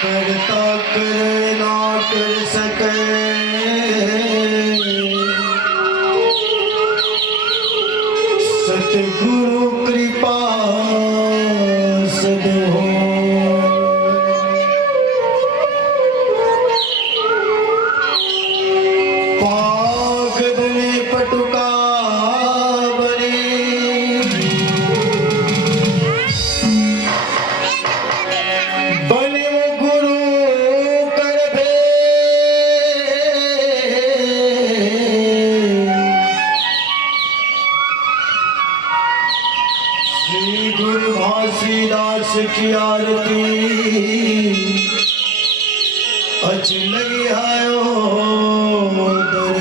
करता करे ना कर सके, सतगुरु कृपा सद हो। पाग बने पटुका बने, बने वो गुरु कर भे, श्री गुरु घासीदास की आरती अच लगी आयो दर।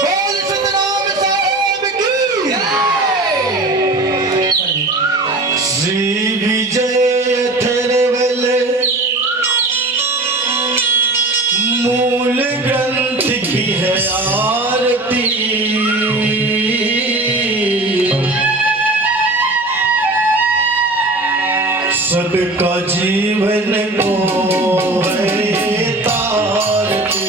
बोल सतनाम साहिब की श्री विजय अथर्वल मूल ग्रंथ की है आरती, सबका जीवन को है तारती।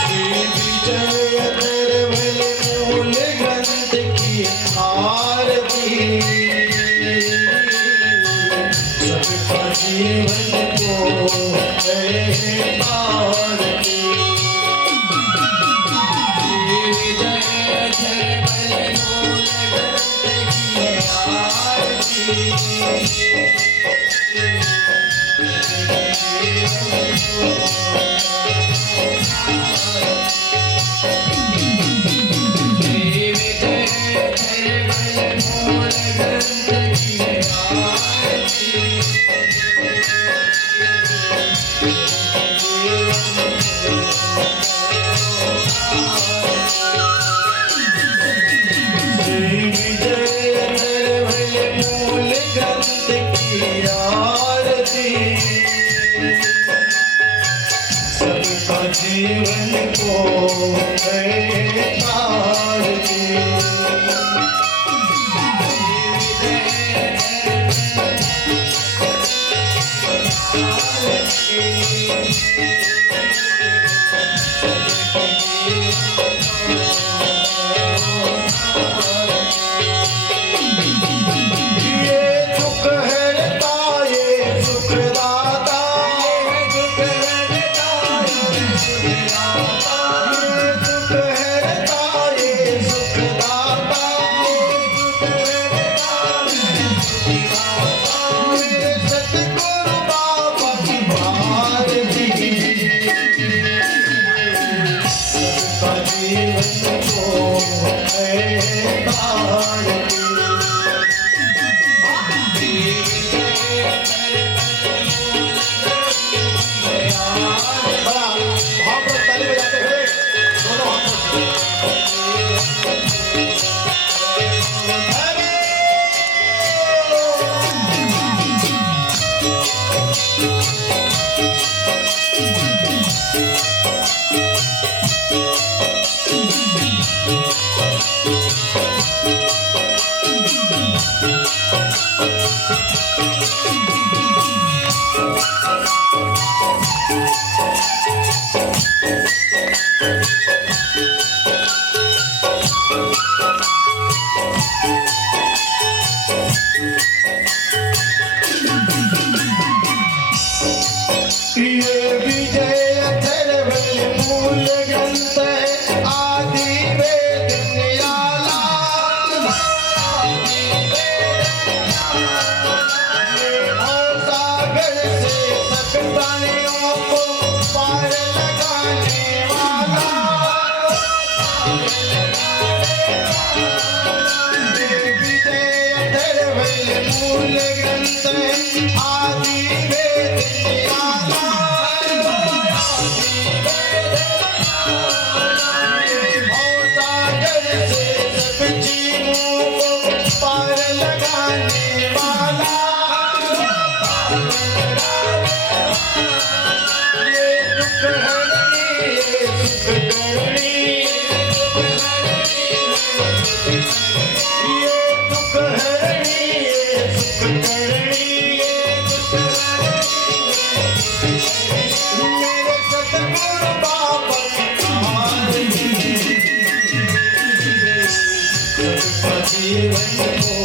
श्री विजय अथर्वल मूल ग्रंथ की आरती, सबका जीवन को है तारती। श्री विजय अथर्वल मूल ग्रंथ की आरती, सबका जीवन को है तारती। मूल ग्रंथ आदि वेद निराला, करणी, ये दुख हरणी, ये सुख करणी, मेरे सतगुरु बाबा सबका जीवन को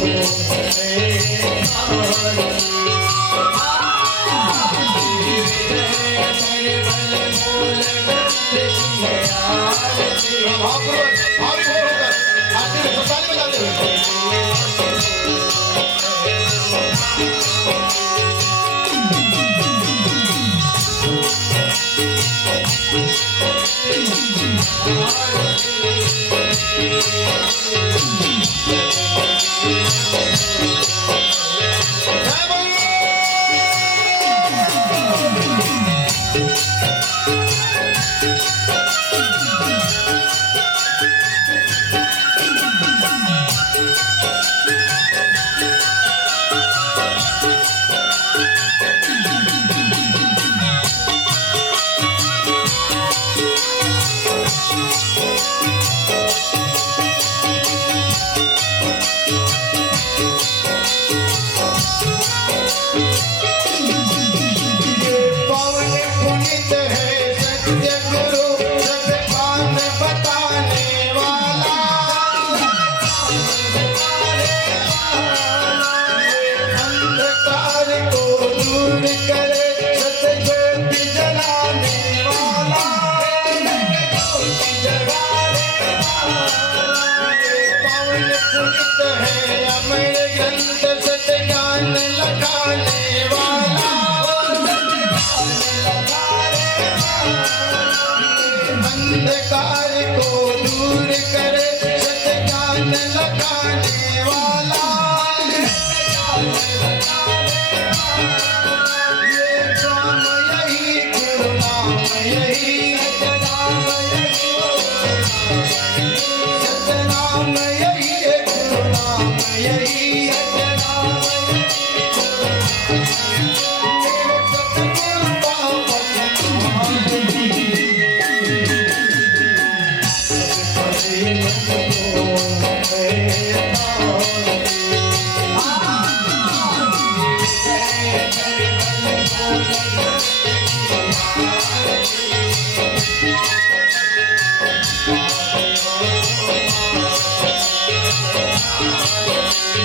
अंधकार को दूर करे सत्य ज्ञान लगाने वाला, ये नाम यही गुरु नाम यही, सत्य नाम यही गुरु नाम यही,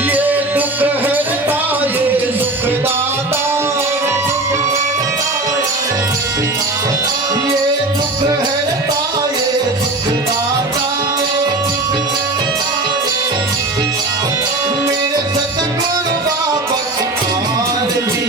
ये दुख हरता ये सुखदाता, ये दुख हरता ये सुखदाता, मेरे सतगुरु बाबा कार जी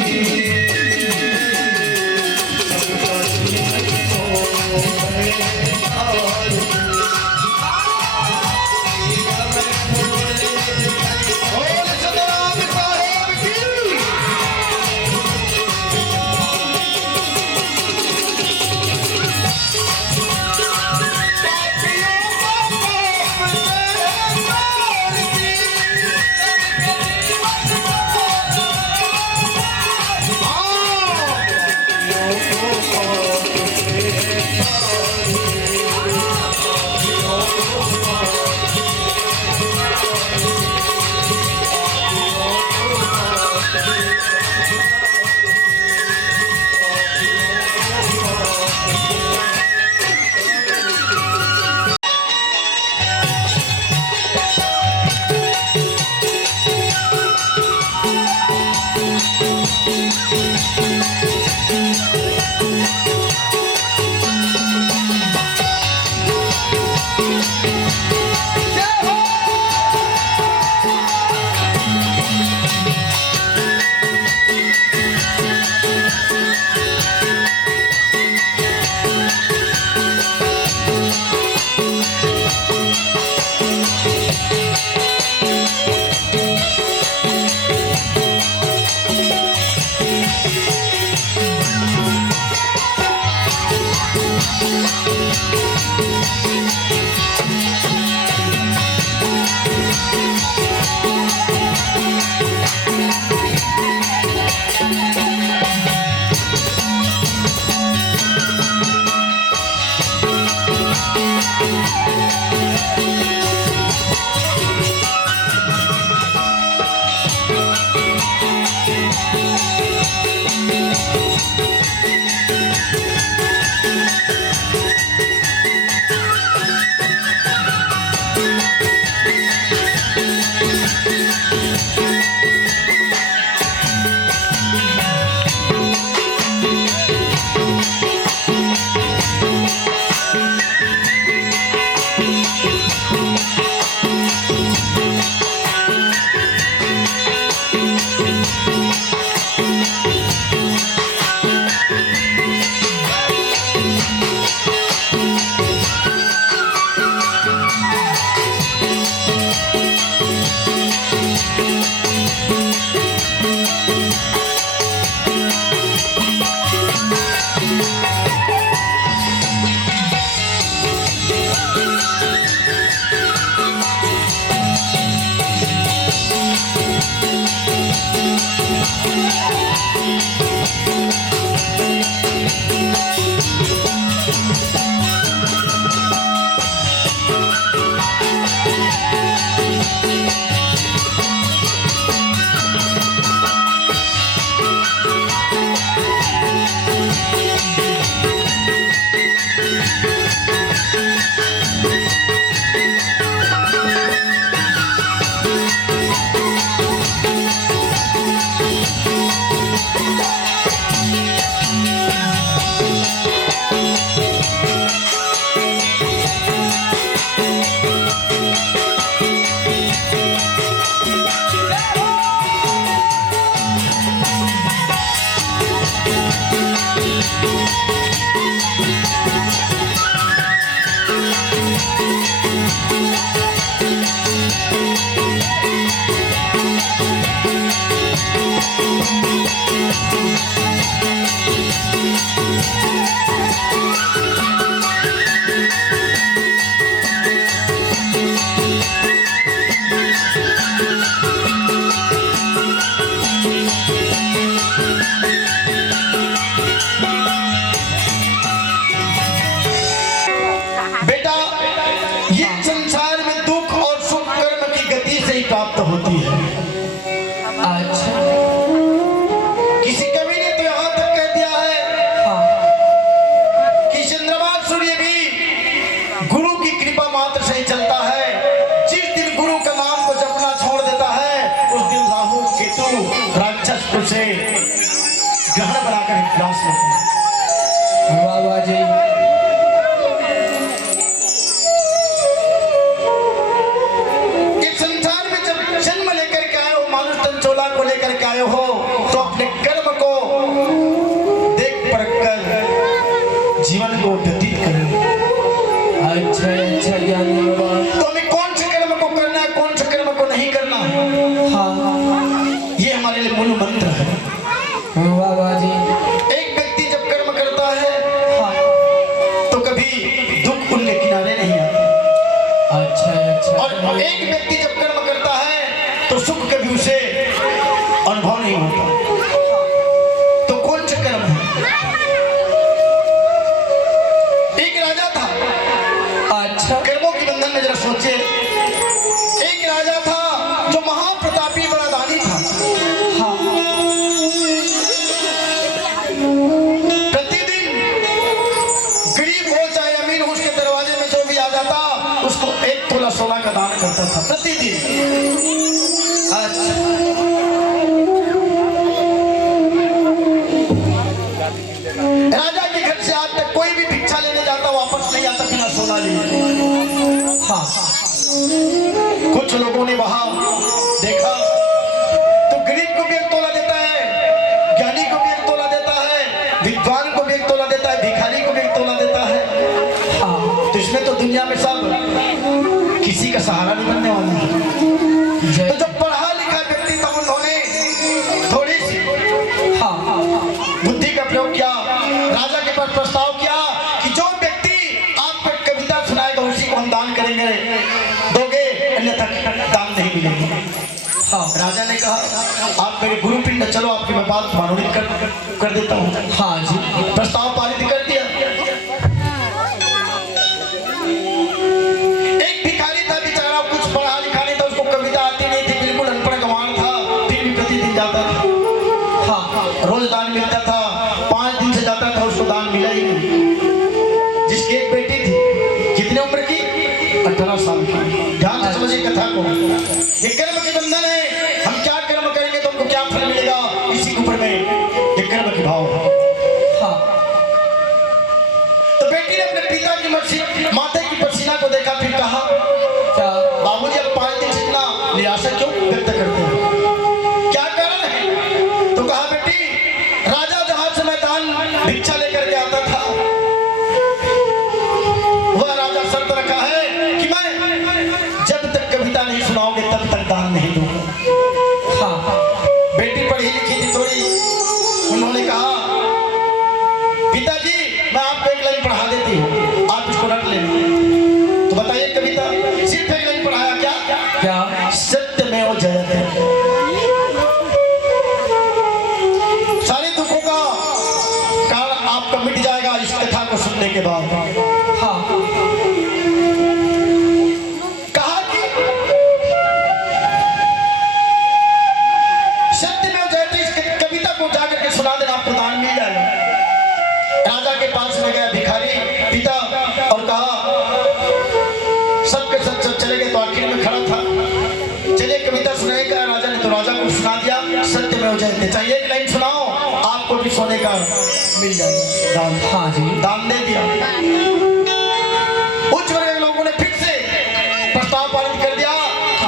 प्राप्त होती है। अच्छा, किसी कवि ने तो यहाँ तक कह दिया है कि चंद्रमा सूर्य भी गुरु की कृपा मात्र से ही चलता है। जिस दिन गुरु का नाम को जपना छोड़ देता है उस दिन राहु केतु राक्षस को से ग्रहण बनाकर विनाश लेते हैं। बाबा जी हो तो अपने कर्म को देख परख कर जीवन को व्यतीत करें। अच्छा अच्छा ज्ञानी बाबा, तो हमें कौन से कर्म को करना है, कौन से कर्म को नहीं करना है, हाँ ये हमारे लिए मूल मंत्र है। बाबा जी, एक व्यक्ति जब कर्म करता है हाँ तो कभी दुख उनके किनारे नहीं आता। अच्छा अच्छा, और एक व्यक्ति जब कर्म करता है तो सुख कभी उसे अनुभव नहीं होता। तो कौन सा कर्म है? एक राजा था। अच्छा, कर्मों के बंधन में जरा सोचे। एक राजा था जो महाप्रतापी बड़ा दानी था। हाँ प्रतिदिन गरीब हो चाहे अमीर हो उसके दरवाजे में जो भी आ जाता उसको 1 तोला सोना का दान करता था प्रतिदिन। अच्छा, राजा के घर से आज तक कोई भी भिक्षा लेने जाता वापस नहीं आता बिना सोना लिए। हाँ कुछ लोगों ने वहां देखा तो गरीब को भी 1 तोला देता है, ज्ञानी को भी 1 तोला देता है, विद्वान को भी 1 तोला देता है, भिखारी को भी 1 तोला देता है। हाँ, तो इसमें तो दुनिया में सब किसी का सहारा नहीं बनने वाला है। तो जो पढ़ा लिखा व्यक्ति था उन्होंने थोड़ी सी बुद्धि का प्रयोग किया, राजा के पास प्रस्ताव किया कि जो व्यक्ति आपको कविता सुनाएगा उसी को हम दान करेंगे, दोगे अन्यथा दान नहीं मिलेगा। हाँ राजा ने कहा आप मेरे गुरु पिंड चलो, आपकी मैं बात मनोनीत कर देता हूँ। हाँ जी, प्रस्ताव पारित कर दिया। जिसकी एक बेटी थी, कितनी उम्र की? 18 साल की। ध्यान से समझिए कथा को। ये कर्म के बंधन है, हम क्या कर्म करेंगे तो हमको क्या फल मिलेगा, इसी के ऊपर में ये कर्म के भाव है। हाँ। तो बेटी ने अपने पिता की माथे की पसीना को देखा, फिर कहा क्या? बाबूजी अब 5 दिन से इतना निराशा क्यों व्यक्त करते हैं, क्या कारण है? तो कहा बेटी, राजा जहां से मैदान भिक्षा लेकर के आता था, वह राजा शर्त रखा है कि मैं जब तक कविता नहीं सुनाओगे तब तक दान नहीं दूंगा। हाँ। बेटी पढ़ी लिखी थी थोड़ी, उन्होंने कहा पिताजी मैं आपको एक लाइन पढ़ा देती हूँ, आप इसको रट लेना। तो बताइए कविता सिर्फ एक लाइन पढ़ाया, क्या? क्या? सत्यमेव जयते। सारे दुखों का कारण आपका मिट जाएगा इस कथा को सुनने के बाद। हाँ। कहा कि सत्यमेव जयते, इस कविता को जाकर के सुना देना, आपको दान मिल जाएगा। राजा के पास में गया भिखारी पिता और कहा सबके सब चले गए, तो आखिर में खड़ा था, चलिए कविता सुनाएगा। राजा ने तो राजा को सुना दिया, सत्यमेव जयते। चाहिए एक लाइन सुनाओ, आपको भी सोने का मिल जाएगा दान। हाँ जी। दान दे दिया। उच्च वर्ग के लोगों ने फिर से प्रस्ताव पारित कर दिया,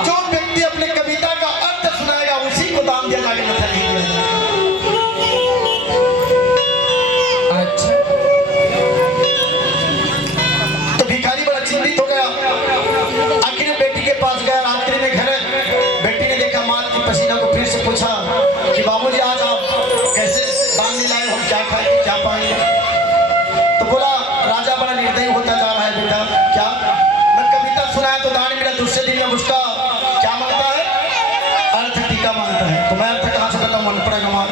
जो व्यक्ति अपने कविता का अर्थ सुनाएगा उसी को दान दिया जाएगा, नहीं दिया जाएगा। अच्छा। तो भिखारी बड़ा चिंतित हो गया, आखिर में बेटी के पास गया, रात्रि में घर बेटी ने देखा माँ की पसीना को, फिर से पूछा कि बाबूजी आज आप कैसे दान नहीं लाए, हम क्या खाएंगे क्या पाएंगे? तो बोला राजा बड़ा निर्दयी होता जा रहा है बेटा, क्या? मैं कविता सुनाया तो दान मिला, दूसरे दिन में उसका क्या मांगता है? अर्थ टीका मांगता है। तो मैं अर्थ कहाँ से बताऊँ, मन पड़ेगा मार।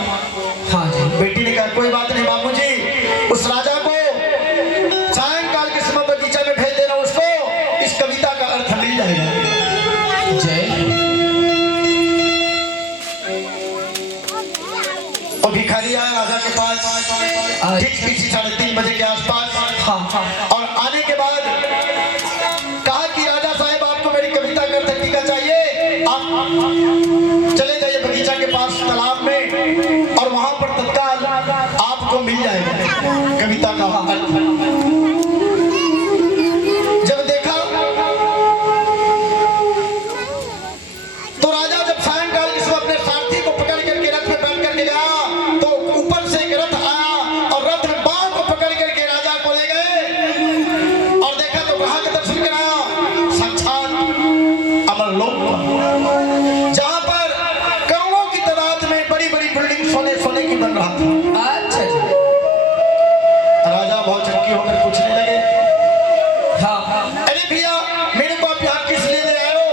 हाँ जी। बेटी ने कहा कोई बात नहीं बाबूजी, उस राजा को सायंकाल के समय बगीचा में भेज देना, उसको इस कविता का अर्थ मिल जाएगा। जय। और भिखारी आया राजा के पास ठीक किसी 3:30 बजे के आसपास। हाँ। और आने के बाद कहा कि राजा साहब आपको मेरी कविता का अर्थ टीका चाहिए, आप चले जाइए बगीचा के पास तालाब में, और वहां पर तत्काल आपको मिल जाएगा कविता का अर्थ। जब देखा तो राजा जब सायंकाल के समय अपने सारथी को पकड़ करके रथ में बैठ करके गया, तो ऊपर से एक रथ आया और रथ में बाण को पकड़ करके राजा को ले गए, और देखा तो कहाँ के दर्शन कराया? साक्षात अमरलोक, जहां पर करोड़ों की तादाद में बड़ी बड़ी बिल्डिंग सोने सोने की बन रहा था। अच्छा जी। राजा बहुत चक्की होकर पूछने लगे, हाँ। अरे भैया मेरे को आप यहाँ किस लिए ले आए हो,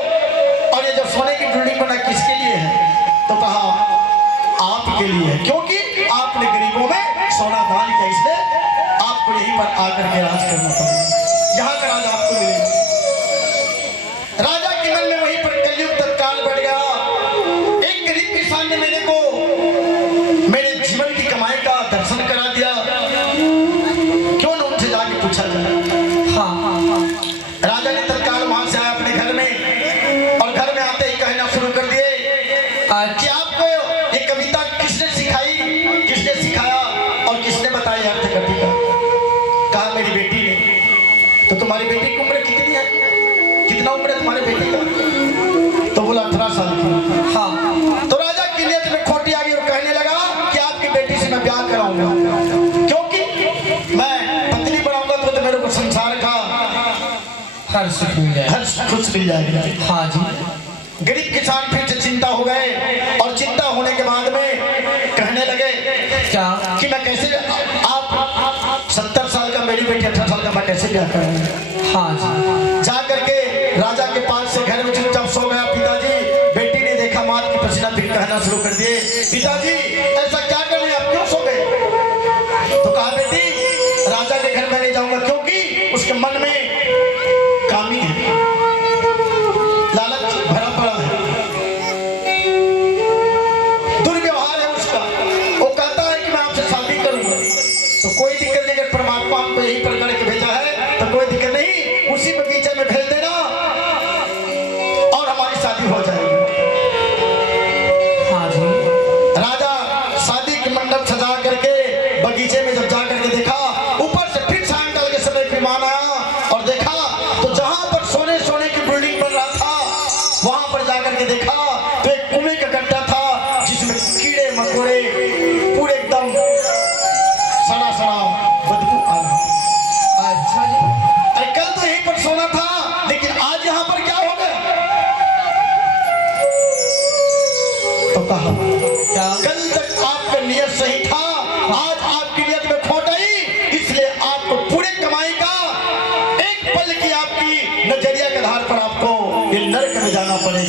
और ये जो सोने की बिल्डिंग बना किसके लिए है? तो कहा आपके लिए है, क्योंकि आपने गरीबों में सोना दान किया, इसलिए आपको यहीं पर आकर के राज करना पड़ेगा, यहाँ का राज आपको मिलेगा। राजा के मन में वहीं पर कलयुग तत्काल बढ़ गया। एक गरीब किसान ने मेरे को मेरे जीवन की कमाई का दर्शन करा दिया, क्यों न उनसे जाके पूछा जाए। हाँ। राजा ने तत्काल वहां से आया अपने घर में, और घर में आते ही कहना शुरू कर दिए कि आपको ये कविता किसने सिखाई, किसने सिखाया और किसने बताया अर्थ कवि का? कहा मेरी बेटी ने। तो तुम्हारी बेटी की उम्र कितनी है, कितना उम्र है तुम्हारे बेटी का? तो बोला 18 साल की। हाँ। तो राजा की नियत में खोटी आ गई और कहने लगा कि आपकी बेटी से मैं ब्याह कराऊंगा, क्योंकि मैं पत्नी बनाऊंगा तो मेरे को संसार का हर सुख मिल जाए, हर खुश मिल जाएगा। हाँ जी। गरीब किसान फिर से चिंता हो गए, और चिंता होने के बाद में कहने लगे क्या? कि मैं कैसे, आप 70 साल का, मेरी बेटी 18 साल का, मैं कैसे ब्याह करूंगा? हाँ जी। जा करके राजा के पास से घर में चुपचाप सो गया पिताजी। बेटी ने देखा माँ की पसीना, फिर कहना शुरू कर दिए पिताजी ऐसा क्या कर रहे हैं आप, क्यों सो गए? तो कहा बेटी राजा के घर में नहीं जाऊंगा, क्योंकि उसके मन में कामी है, लालच भरा पड़ा है, दुर्व्यवहार है उसका। वो कहता है कि मैं आपसे शादी करूंगा, तो कोई दिक्कत नहीं, अगर परमात्मा हमको यही पर करके भेजा है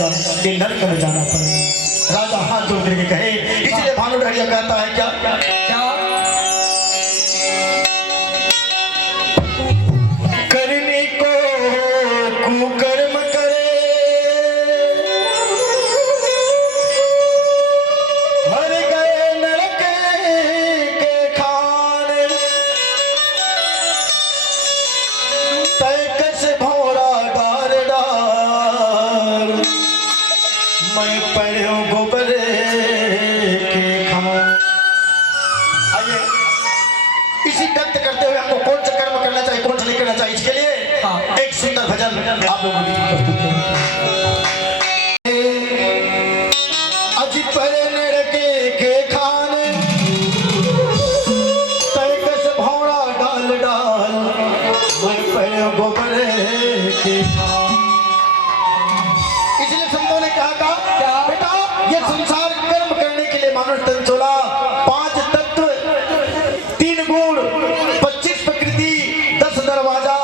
पड़ेगा, कि नरक में जाना पड़ेगा। राजा हाथ जोड़ करके कहे, इसलिए भानु डहरिया कहता है क्या, क्या करने को कुकर्म करे, हर गए नरक के खाने, तय कस भौरा डार डार, मैं पढ़ूं गोबर के खान। आइए इसी व्यक्त करते हुए हमको कौन सा कर्म करना चाहिए, कौन सा नहीं करना चाहिए, इसके लिए हाँ। एक सुंदर भजन आप लोगों की प्रस्तुत करें। अजी पर नरके के खाने, तय कस भौरा डाल डाल, मैं पर गोबर के खान। इसलिए संतों ने कहा था, क्या? बेटा ये संसार कर्म करने के लिए मानुष तन चोला, 5 तत्व 3 गुण 25 प्रकृति 10 दरवाजा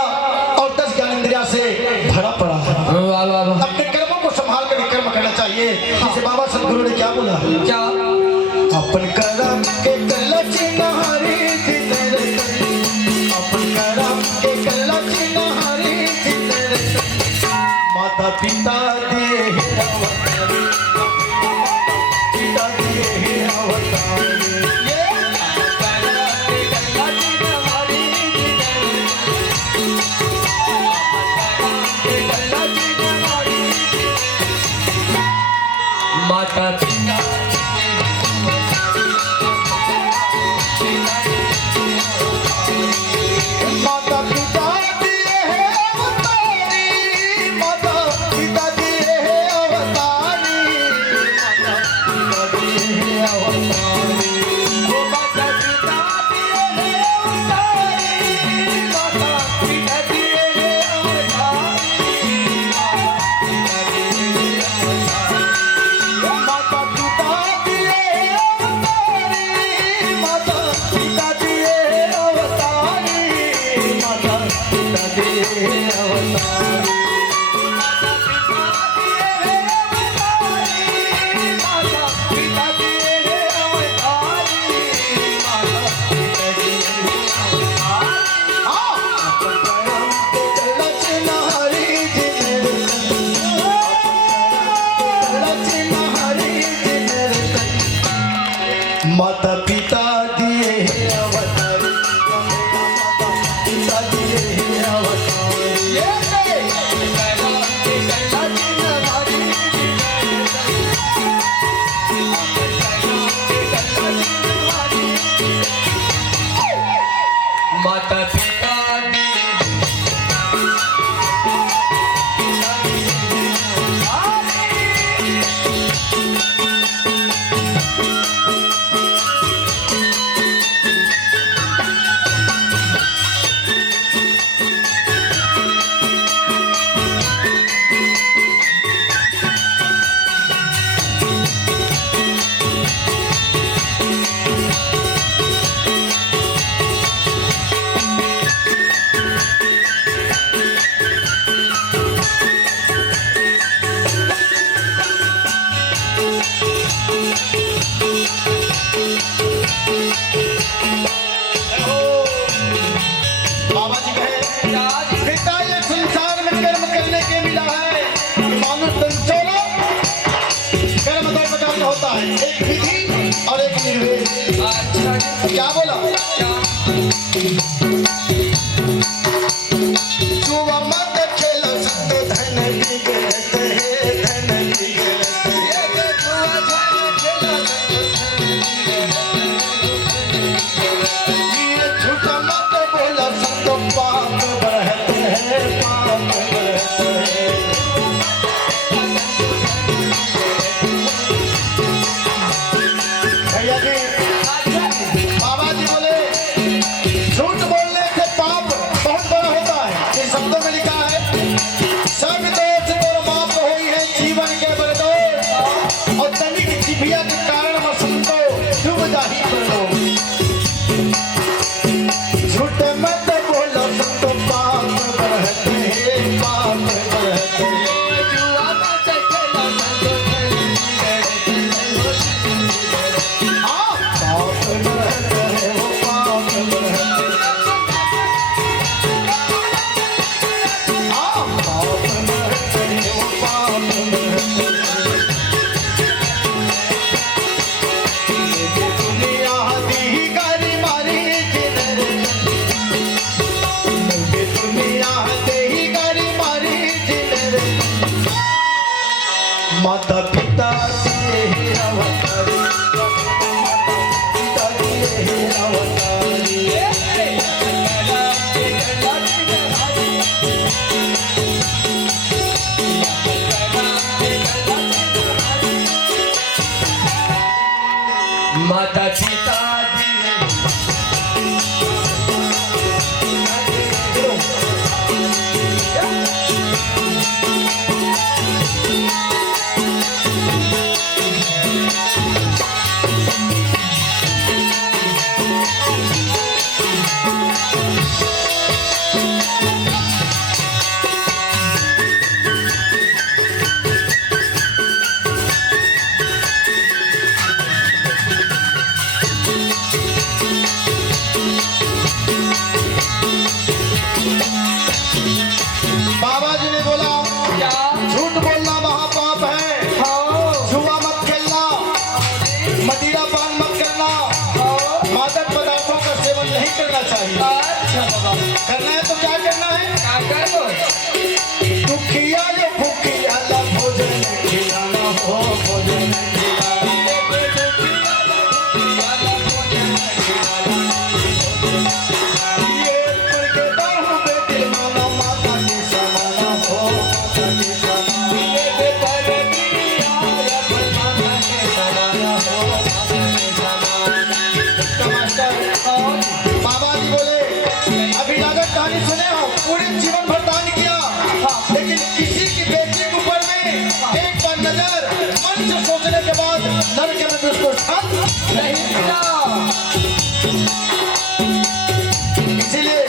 और 10 ज्ञानेंद्रिया से भरा पड़ा है। वाह वाह वाह। अपने कर्मों को संभाल कर कर्म करना चाहिए। जैसे बाबा सदगुरु ने क्या बोला, क्या अपन कर्म के कलच नहारी तेरे, अपन कर्म के कलच नहारी तेरे, माता पिता दिए हैं अवतार, पिता दिए हैं अवतार, ये माता पिता माता पिता दिए हैं अवतारी, माता पिता दिए हैं अवतारी, माता पिता दिए हैं अवतारी, वो माता पिता दिए हैं अवतारी, माता पिता दिए हैं अवतारी, माता पिता दिए हैं अवतारी, माता पिता दिए हैं अवतारी, माता पिता दिए हैं अवतारी, माता पिता दिए हैं अवतारी, माता पिता दिए हैं अवतारी। हाँ, अपन कर्म के कलच नहारी जिनेर, कलच नहारी जिनेर, माता पिता दिए हैं अवतारी, माता पिता दिए हैं अवतारी, ये माता पिता बाबा जी कहे, बेटा ये संसार में कर्म करने के मिला है, मानुष तन चोला। कर्म 2 प्रकार का होता है, एक विधि और एक निर्वेद। अच्छा क्या बोला, क्या जुआ मत खेलो संतो धन बिगड़ते हैं, धन बिगड़ते हैं, ये झूठा मत बोलो संतो पाप बढ़ते हैं, पाप बढ़ते हैं। भैया जी, बाबा जी बोले झूठ बोलने से बाबा जी ने बोला क्या झूठ बोलना महापाप है, जुआ मत खेलना, मदिरा पान मत करना, मादक पदार्थों का सेवन नहीं करना चाहिए। अच्छा बाबा करना है तो क्या करना है? क्या करो दुखिया ये भूखिया ला भोजन खिलाना हो, भोजन खिलाना। ये पुर के बाहु बेटे माना माता के समाना हो, माता के समाना। ये बेपर दिया या माता के समाना हो, माता के समाना। तो मास्टर बाबा जी बोले अभी राजा कहानी सुने हो, पूरे जीवन भर दान किया, लेकिन किसी की बेटी के ऊपर में एक बार नजर मन से सोचने के बाद नरक में भी उसको स्थान नहीं मिला। इसीलिए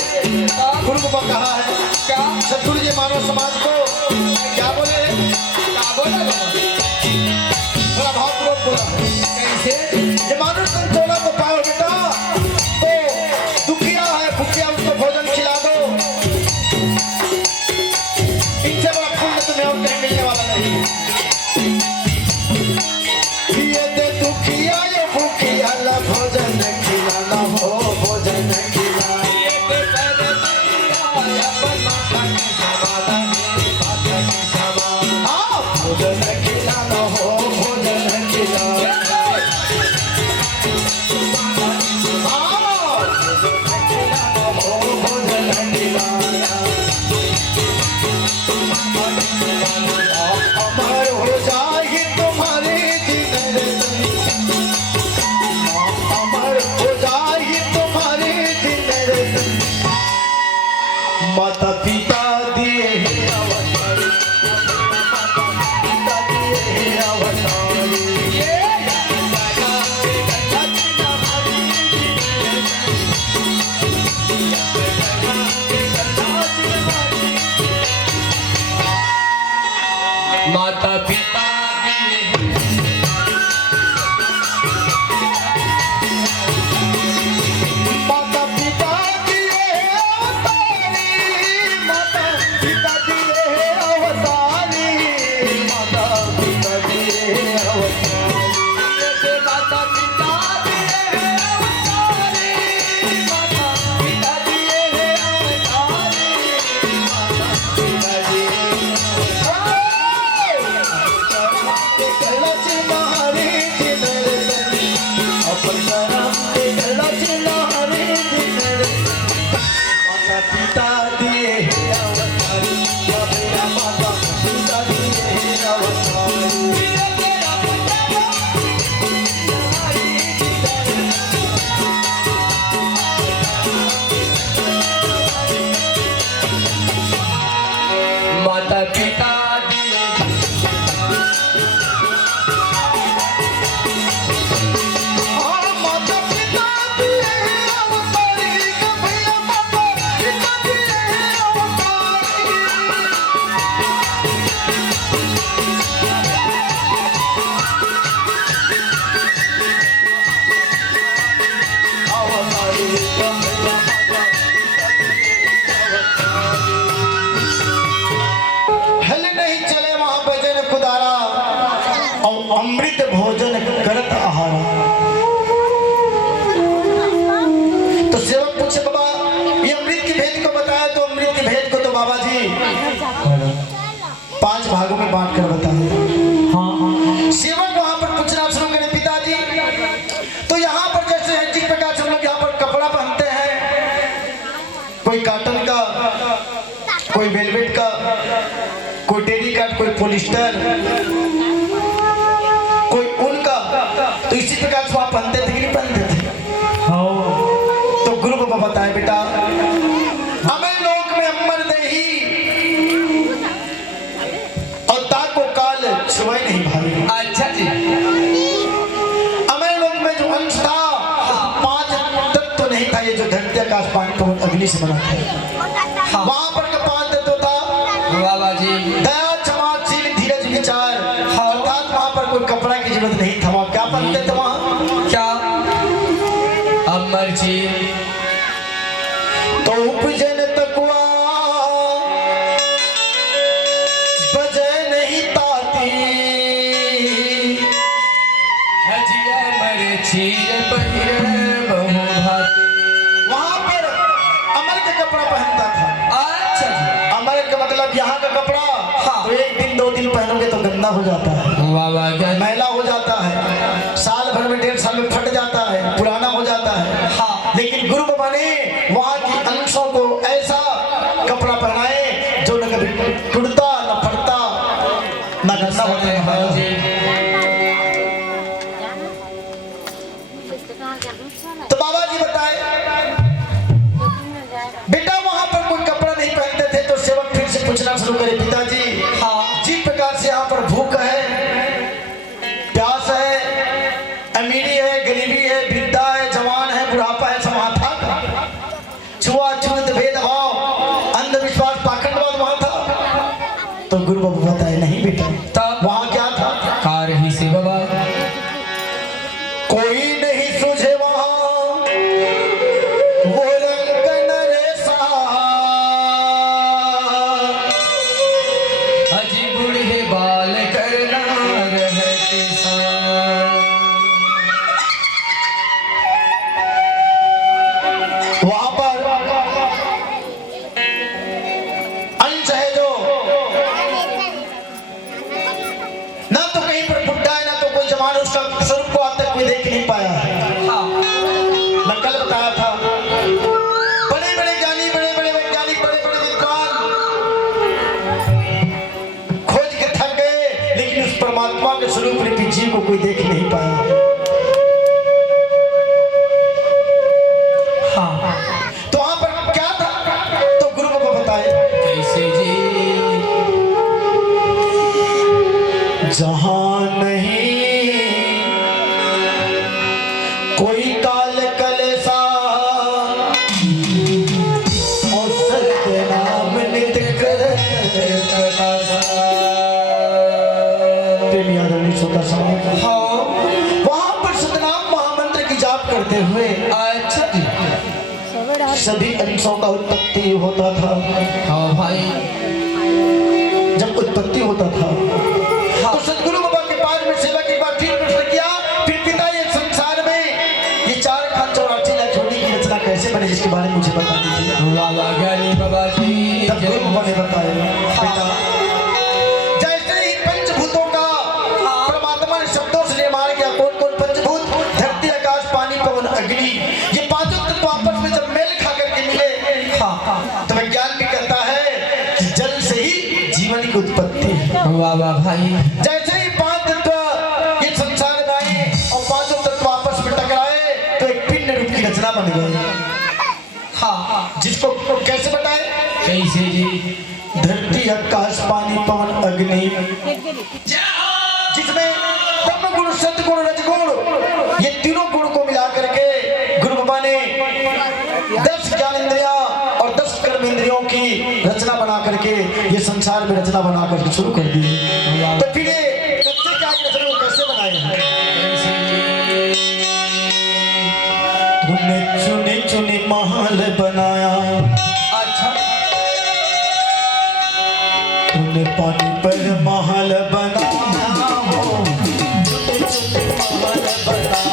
गुरु को कहा है क्या सतगुरु जी मानव समाज को क्या बोले, क्या बोला बाबा थोड़ा भावपूर्वक बोला कैसे ये मानव तुम थोड़ा को पाओ बेटा तो दुखिया है भूखिया उसको भोजन खिला दो, इनसे बड़ा पुण्य तुम्हें और कहीं मिलने वाला नहीं। ये दे दुखिया ये भूखिया ला भोजन खिलाना हो, भोजन खिलाना। ये बेटा दे दुखिया या माता के समाना है, माता के समाना। हाँ, भोजन खिलाना हो, भोजन खिलाना। हाँ, भोजन खिलाना अमर हो जाएगी तुम्हारी जिंदगी, अमर हो जाएगी तुम्हारी जिंदगी। माता पिता दिए अवतारी, माता पिता दिए अवतारी। माता पिता माता पिता दिए अवतारी, माता पिता दिए अवतारी, माता पिता दिए अवतारी। माता पिता दिए अवतारी, माता पिता दिए अवतारी, माता पिता दिए पिता दिए अवतारी, मेरा माता पिता दिए अवतारी। माता पिता दिए हाँ, माता पिता दिए अवतारी, भैया माता पिता दिए अवतारी। अवतारी भैया माता पिता दिए अवतारी। हल नहीं चले वहां भजन खुदारा और अमृत भोजन करत आहारा। तो सेवक पूछे बाबा ये अमृत की भेद को बताया, तो अमृत की भेद को तो बाबा जी 5 भागों में बांट कर बताया। सेवक वहां पर पूछना शुरू करे पिताजी तो यहाँ पर जैसे है जिस प्रकार से हम लोग यहाँ पर कपड़ा पहनते हैं, कोई कॉटन का, कोई वेलवेट का, कोई टेरिकॉट, कोई पॉलिस्टर, कोई ऊन का, तो इसी प्रकार से वहां पहनते थे कि नहीं पहनते थे? तो गुरु बाबा बताए बेटा अमर लोक में अमर दही और ताको काल छुए नहीं भाई। अच्छा जी अमर लोक में जो अंश था 5 तत्व तो नहीं था, ये जो धरती आकाश पानी पवन अग्नि से बना था। वहां पर का 5 तत्व था बाबा जी दया क्षमा शील धीरज विचार, अर्थात वहां पर कोई कपड़ा की जरूरत नहीं था। वहां क्या पहनते थे? वहां क्या अमर जी तो उपज यहाँ का कपड़ा हाँ। तो एक दिन 2 दिन पहनोगे तो गंदा हो जाता है, बाबा ज्ञानी मैला हो जाता है, साल भर में 1.5 साल में फट जाता है, पुराना हो जाता है। हाँ। लेकिन गुरु बाबा ने वहाँ की अंशों को ऐसा कपड़ा पहनाए जो न कभी टूटता न फटता न गंदा होता है। बाबाजी तो बाबा जी बताए बेटा वहां पर कोई कपड़ा नहीं पहनते थे, तो सेवक फिर से पूछना शुरू करे, पिताजी हाँ। जिस प्रकार से यहाँ पर भूख है, प्यास है, अमीरी है, गरीबी है, वृद्धा है, जवान है, बुढ़ापा है, सब वहाँ था। छुआछूत, भेदभाव, अंधविश्वास, पाखंडवाद वहाँ था। तो गुरु बाबू बताए नहीं बेटा, तब वहाँ क्या था? कार ही से बाबा कोई नहीं सूझे वहाँ वो रंग नरेसा, अजी बूढ़े बाल करना रहते सा। वहाँ पर अंश है जो ना तो कहीं पर बुढ़ा है ना तो कोई जवान, उसका स्वरूप को आज तक कोई देख नहीं पाया है। हाँ। मैं कल बताया था बड़े बड़े ज्ञानी, बड़े बड़े वैज्ञानिक, बड़े बड़े विद्वान खोज के थक गए, लेकिन उस परमात्मा के स्वरूप रूपी जीव को कोई देख नहीं पाया। हाँ। तो वहां पर क्या था? तो गुरु बाबा बताए कैसे जी जहां नहीं कोई काल कलेसा और सत्य नाम नित कर प्रेमी आदरणीय श्रोता साहब, हाँ। वहां पर सतनाम महामंत्र की जाप करते हुए अच्छा जी सभी अंशों का उत्पत्ति होता था। हाँ भाई जब उत्पत्ति होता था तो सदगुरु बाबा के पास में सेवा की बात फिर प्रश्न किया, फिर पिता ये संसार में ये 4 खान 84 लाख जोड़ी की रचना कैसे बनी, जिसके बारे में मुझे बता दीजिए। बाबा ज्ञानी बाबा जी तब गुरु बाबा ने बताया बेटा जैसे ही पंचभूतों का परमात्मा ने शब्दों से निर्माण किया, कौन कौन पंचभूत? धरती, आकाश, पानी, पवन, अग्नि, ये 5 तत्व आपस में जब मेल खा करके मिले हाँ। तो विज्ञान भी कहता है कि जल से ही जीवन की उत्पत्ति है। बाबा भाई जैसे ही 5 तत्व ये संसार में आए और 5 तत्व आपस में टकराए तो एक पिंड रूप की रचना बन गई। हाँ। जिसको कैसे बताए? कैसे जी धरती, आकाश, पानी, पवन, अग्नि, जिसमें ब्रह्म गुण, सतगुण, रजगुण, ये तीनों गुण को मिला करके गुरु बाबा ने 10 ज्ञानेंद्रिया और 10 कर्म इंद्रियों की रचना बना करके ये संसार में रचना बना करके शुरू कर दी। तो फिर ये कच्चे क्या की रचना को कैसे बनाए हैं? तुमने चुने चुने महल बनाया, अच्छा तुमने पानी पर महल बनाया हो, चुने चुने महल बनाया,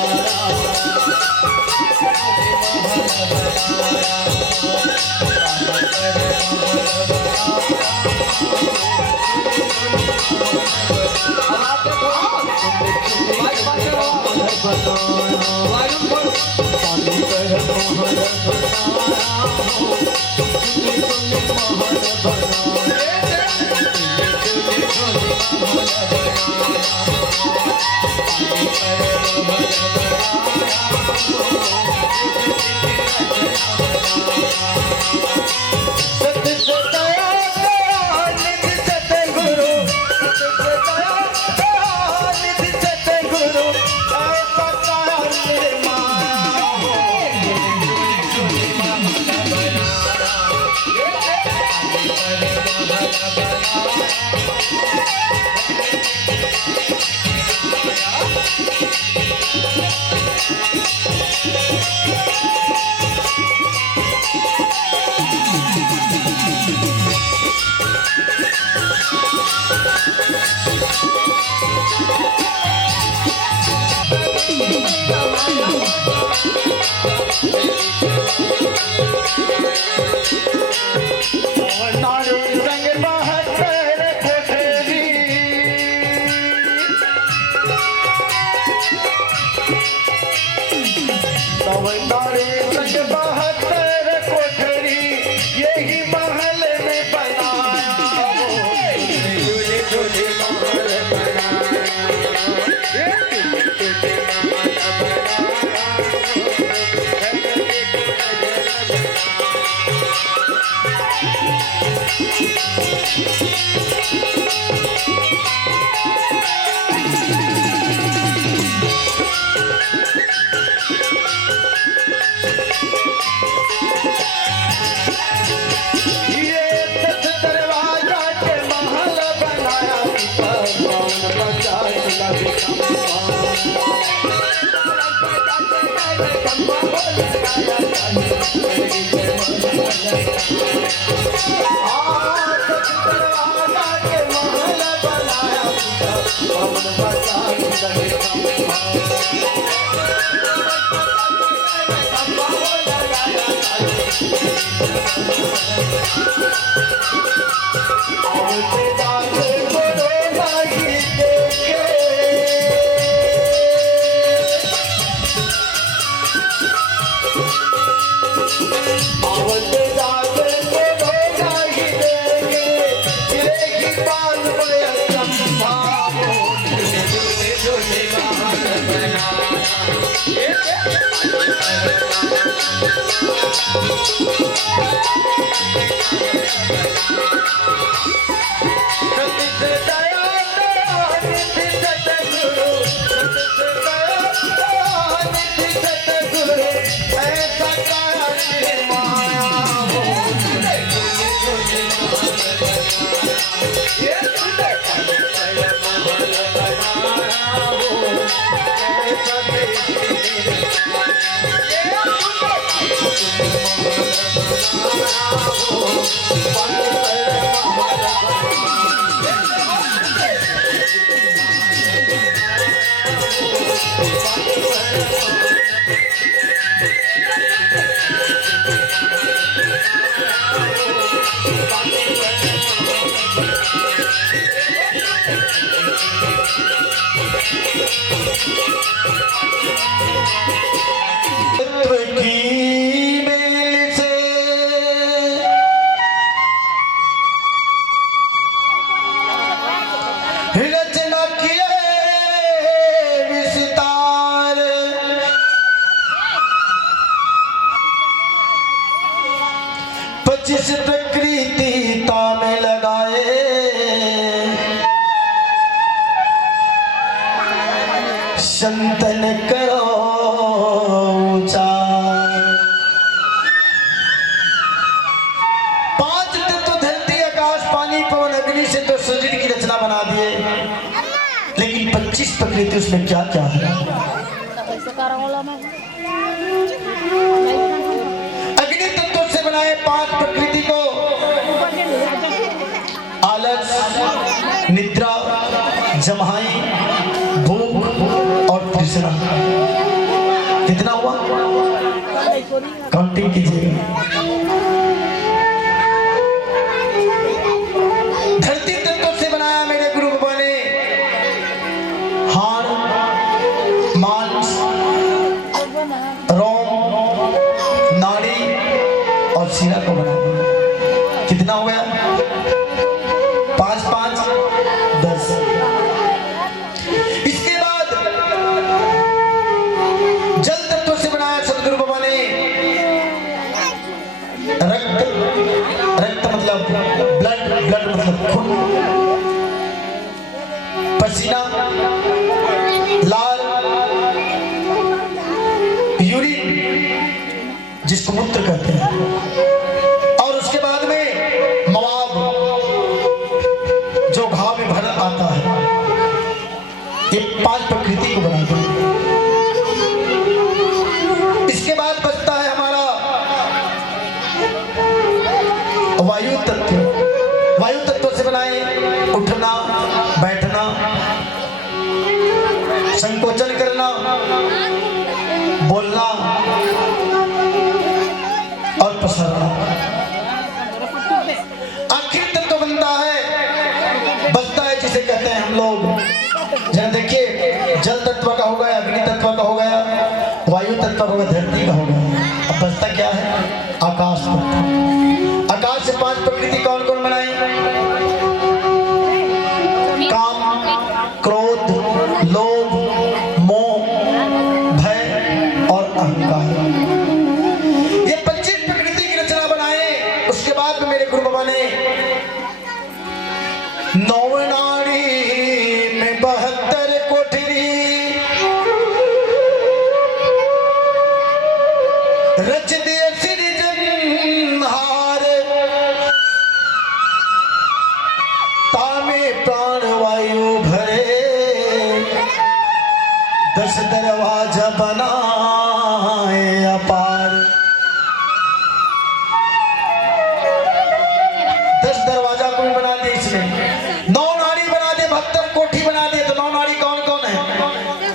नारे संग बहर जिस प्रकृति तामे लगाए संतन करो ऊंचा। पांच तत्व धरती आकाश पानी पवन अग्नि से तो शरीर की रचना बना दिए, लेकिन 25 प्रकृति उसमें क्या क्या है। अग्नि तत्व से बनाए 5 प्रकृति को, आलस, निद्रा, जम्हाई, भूख और तृष्णा। कितना हुआ? काउंटिंग कीजिएगा। धरती तत्व से बनाया मेरे गुरु बाबा ने हाड़, मांस, रोम, नाड़ी और सीरा को बना दिया। कितना हो गया? 5 5 10। इसके बाद जल तत्व से बनाया सदगुरु बाबा ने रक्त, रक्त मतलब ब्लड, ब्लड मतलब खून, पसीना, लाल, यूरिन जिसको मूत्र कहते हैं, और उसके बाद में मवाब जो घाव में भर आता है। ये 5 प्रकृति को बना दो। इसके बाद बचता है हमारा वायु तत्व। वायु तत्व से बनाए उठना, बैठना, संकोचन करना, बोलना और पसरना। आखिर तत्व बनता है, बचता है जिसे कहते हैं हम लोग। जरा देखिए, जल तत्व का हो गया, अग्नि तत्व का हो गया, वायु तत्व का हो गया, धरती का हो गया। अब बचता क्या है? आकाश तत्व। आकाश से 5 प्रकृति कौन कौन बनाए? काम, क्रोध, लोभ, मोह, भय और अहंकार। ये 25 प्रकृति की रचना बनाए। उसके बाद में मेरे गुरु बाबा ने नौ नाड़ी में 72 कोठरी, रच दिए सृजनहार, तामे प्राण वायु भरे, 10 दरवाजा बनाए अपार। 10 दरवाजा कोई बना दिए इसमें, 9 नाड़ी बना दिए, 72 कोठी बना दिए। तो 9 नाड़ी कौन कौन है?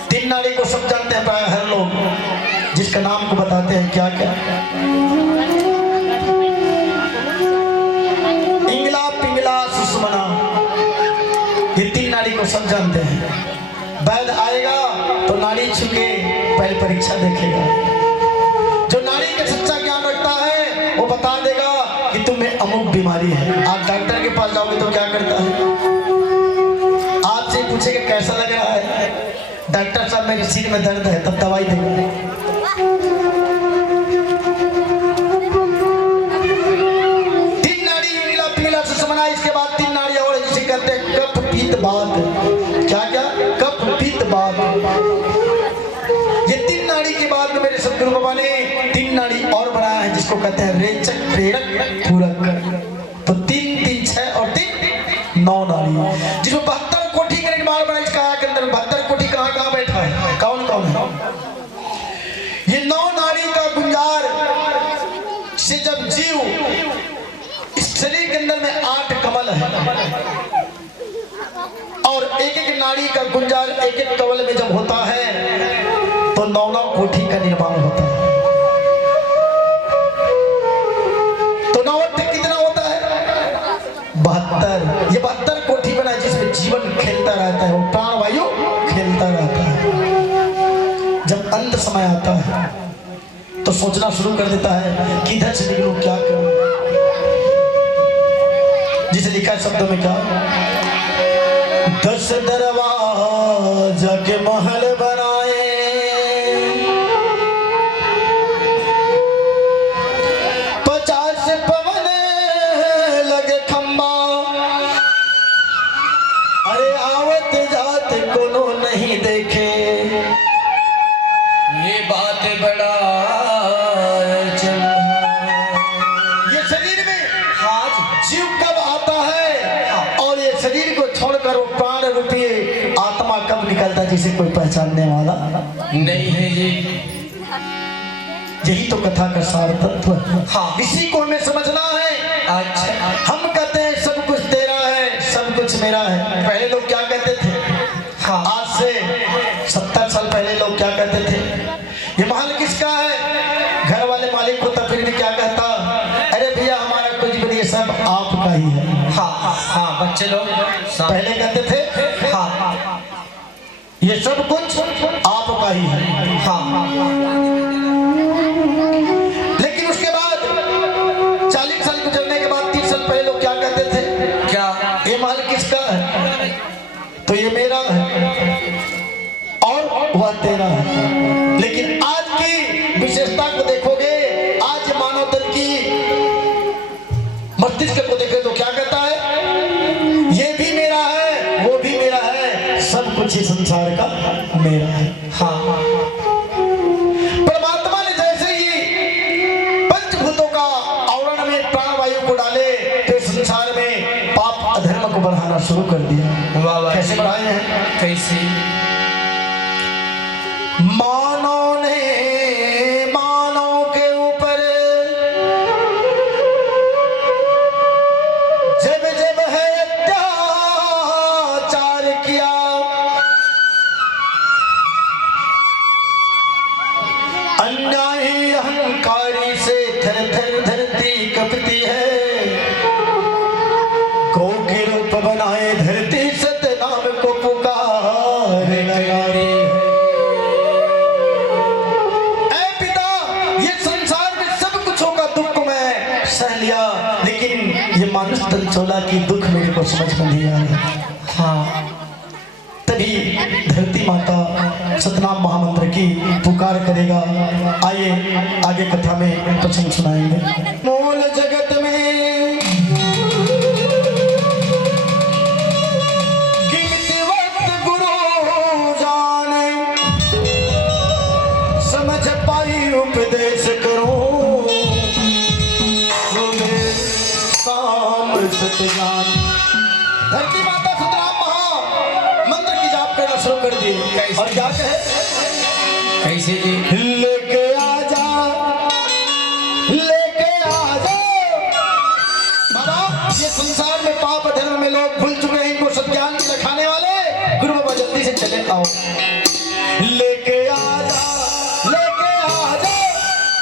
3 नाड़ी को सब जानते हैं प्राय हर लोग, जिसका नाम को बताते हैं क्या क्या। इंगला पिंगला सुषमना, ये 3 नाड़ी को सब जानते हैं। वैद्य आएगा तो नाड़ी छुके पहले परीक्षा देखेगा। जो नाड़ी का सच्चा ज्ञान रखता है वो बता देगा कि तुम्हें अमुक बीमारी है। आप डॉक्टर के पास जाओगे तो क्या करता है? आपसे पूछेगा कैसा लग रहा है? डॉक्टर साहब मेरे सिर में दर्द है, तब दवाई देगा। 3 नाड़ी इंगला पिंगला सुषमना, इसके बाद 3 नाड़ी और जिसे कहते हैं कफ पित्त वात। क्या क्या? कफ पित्त वात। ये 3 नाड़ी के बाद में मेरे सदगुरु बाबा ने 3 नाड़ी और बनाया है, जिसको कहते हैं रेचक प्रेरक पूरक। तो 3 3 6 और 3 9 नाड़ी, जिसमें 72 कोठी का निर्माण बना। इसका के अंदर 72 कोठी कहाँ कहाँ बैठा है, कौन कौन है? ये 9 नाड़ी का गुंजार से जब जीव, इस शरीर के अंदर में 8 कमल है, और एक एक नाड़ी का गुंजार एक एक कमल में जब होता है तो 9 कोठी का निर्माण होता है। तो 9 कितना होता है? 72। ये 72 कोठी बना है, जिसमें जीवन खेलता रहता है, वो प्राण वायु खेलता रहता है। जब अंत समय आता है तो सोचना शुरू कर देता है कि इधर से निकलूं, क्या करूं। जिसे लिखा है शब्दों में क्या? 10 दरवाजा के महल बनाए, 50 पवन लगे खंबा, अरे आवत जात कोनो नहीं देखे, ये बात बड़ा ये शरीर में आज जीव कब आता है और ये शरीर को छोड़कर वो प्राण रूपी आत्मा कब निकलता है, जिसे कोई पहचानने वाला नहीं है जी। यही तो कथा का सार तत्व है। हाँ। इसी को हमें समझना है। अच्छा, हम कहते हैं सब कुछ तेरा है, सब कुछ मेरा है। पहले लोग क्या कहते थे? हाँ। आज से 70 साल पहले लोग क्या कहते थे? ये महल किसका है? घर वाले मालिक को तब फिर भी क्या कहता? अरे भैया हमारा कुछ भी नहीं, सब आपका ही है। हाँ हाँ, बच्चे लोग पहले कहते थे हाँ, ये सब कुछ आपका ही है। हाँ। लेकिन उसके बाद 40 साल गुजरने के बाद 30 साल पहले लोग क्या कहते थे? क्या? ये महल किसका है? तो ये मेरा है और वह तेरा है। लेकिन आज की विशेषता को देखोगे, आज मानव तन की मस्तिष्क को देखे तो क्या कहता है? ये भी मेरा है, वो भी मेरा है, सब कुछ ही संसार का मेरा है। हाँ। परमात्मा ने जैसे ही पंचभूतों का आवरण में प्राण वायु को डाले तो संसार में पाप अधर्म को बढ़ाना शुरू कर दिया। वाह वाह। कैसे बढ़ाए हैं? कैसे? मानव ने मानव के ऊपर जब जब है अत्याचार किया, अन्यायी अहंकारी से थर थर धरती कपती है, गौ के रूप बनाए धरती सतनाम को पुकारने लगा रे। लेकिन ये मानुष तन चोला की दुख मेरे को समझ में नहीं आया। हाँ। तभी धरती माता सतनाम महामंत्र की पुकार करेगा। आइए आगे कथा में प्रसंग सुनाएंगे। मूल जगत में सतनाम। धरती माता सतनाम महा मंत्र की जाप करना शुरू कर दिए और क्या कहे? कैसे जी? लेके आजा बाबा, ये संसार में पाप धर्म में लोग भूल चुके हैं, इनको सत्यान दिखाने वाले गुरु बाबा जल्दी से चले आओ। लेके आजा लेके आजा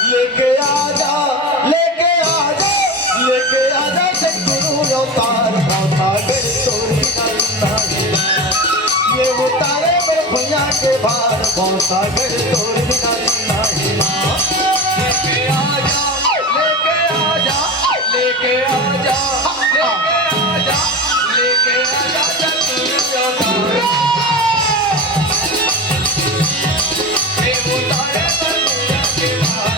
लेके आजा लेके आजा लेके आजा सतगुरु अवतार सागर तोरी नंदाई, ये उतारे मेरे भुइयां के भार सागर तोरी नंदाई। लेके आजा लेके आजा लेके आजा लेके आजा सतगुरु अवतार, ये उतारे मेरे भुइयां के भार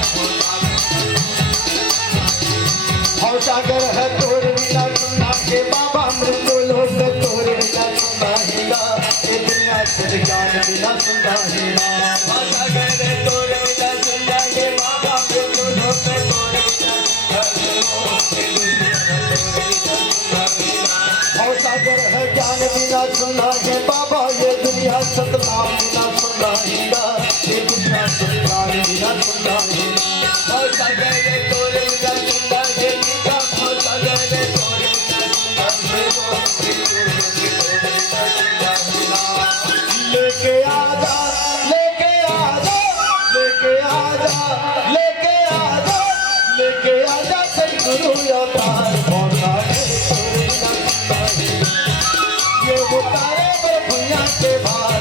सागर है तोर बिना सुना के बाबा, मृत्यु लोक तोर बिना सुना हिला, ये दुनिया से ज्ञान बिना सुना हिला। सागर है तोर बिना सुना के बाबा, मृत्यु लोक तोर बिना और सागर है ज्ञान बिना सुना है बाबा, ये दुनिया सतनाम बिना सुना हिला, ये दुनिया सतनाम बिना सुना हिला। और सागर है तोर बिना सुना के लेके आजा लेके आजा लेके आजा लेके आजा लेके आजा सतगुरु अवतार ये उतारे मेरे भुइयां के भार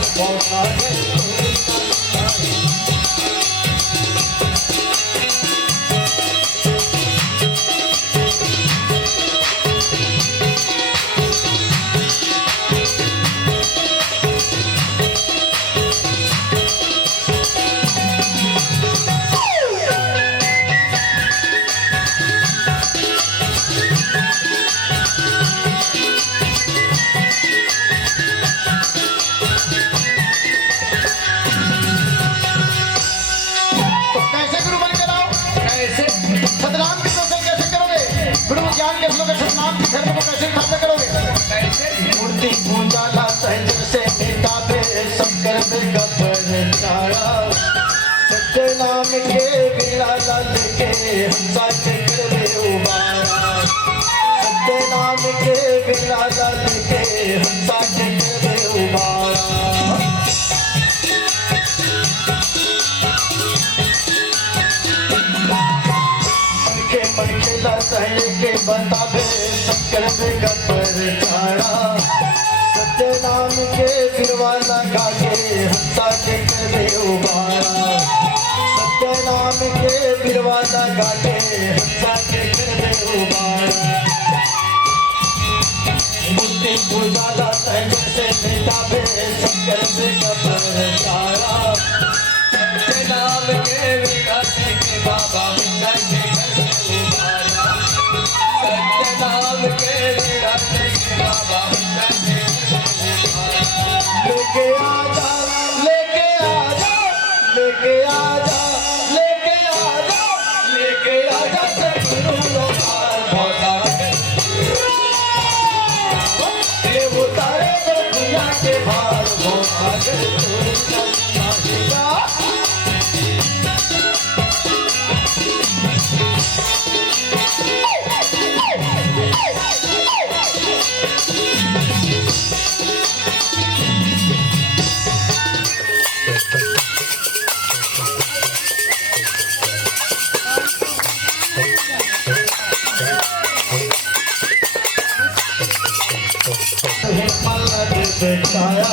मूर्ति पूजा लाता है जब से मिटा दे सब कर दे कबर चारा, सत्य नाम के बिना लाल के हंसा के कर दे उबारा, सत्य नाम के बिना लाल के हंसा के कर दे उबारा। मनके लाता है के बता दे सब कर दे कबर चारा, सत्य नाम के फिरवाला गा के हंसा के कर दे उबारा, सत्य नाम के फिरवाला गा के हंसा के कर दे उबारा। मूर्ति पूजा लाता है जैसे बेटा बे सब कर दे कबर चारा, सत्य नाम के विकासे के बाबा मिटा के सत्य नाम के विकासे के बाबा मिटा के लेके आजा लेके आजा लेके आजा लेके आजा लेके आजा सतगुरु अवतार ये उतारे मेरे भुइयां के भार सागर तोरी नंदाई। बेटाया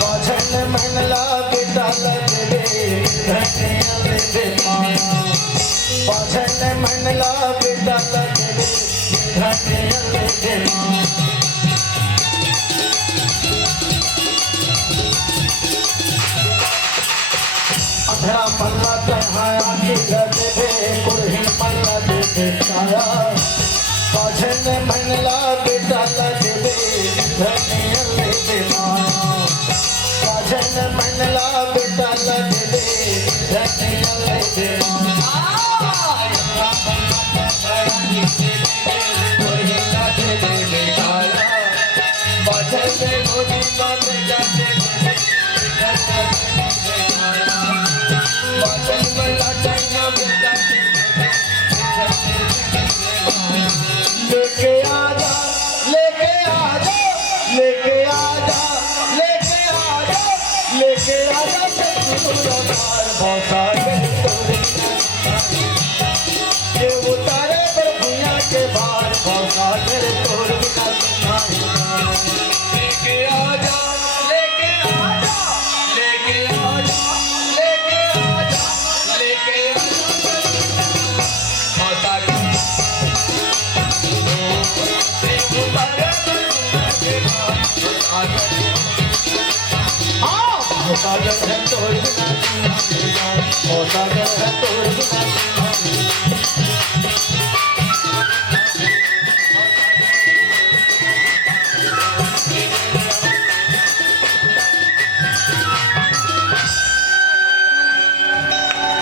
पाछन मनला बेटा लगे धनिया ले माया, पाछन मनला बेटा लगे धनिया ले माया। अधरा पल्ला चढ़ाया के लगे कुरही पल्ला दे बेटाया, पाछन मनला बेटा लगे धनिया ले माया, पाछन मनला बेटा लगे धनिया ले माया। सागर तोर बिना ये उतारे दुनिया के बाहर सागर तोर बिना लेके आजा लेके आजा लेके आजा लेके आजा लेके आजा सागर ये उतारे दुनिया के बाहर सागर है तोर बिना सागर है तोर बिना